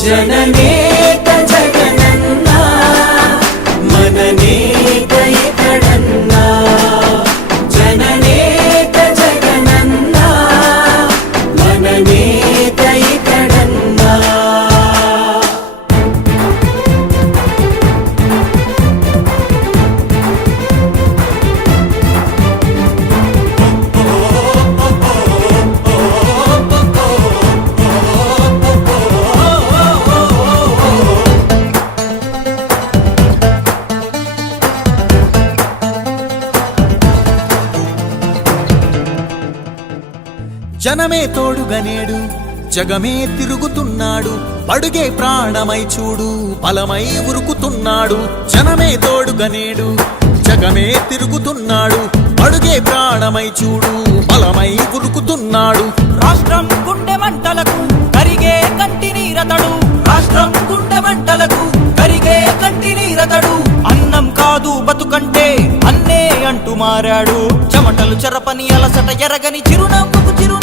జననేత జగనన్నా మననేత ఇతడన్నా జననేత జగనన్నా మననేత ఇతడన్నా జనమే తోడుగా నేడు జగమే తిరుగుతున్నాడు అడుగే ప్రాణమై చూడు బలమై ఉరుకుతున్నాడు జనమే తోడుగా నేడు జగమే తిరుగుతున్నాడు అడుగే ప్రాణమై చూడు బలమై ఉరుకుతున్నాడు రాష్ట్రం గుండె మంటలకు కరిగే కంటి నీరతడు రాష్ట్రం గుండె మంటలకు కరిగే కంటి నీరతడు అన్నం కాదు బతుకంటే అన్నే అంటూ మారాడు చెమటలు చెరపని అలసట ఎరగని చిరునవ్వుకు చిరు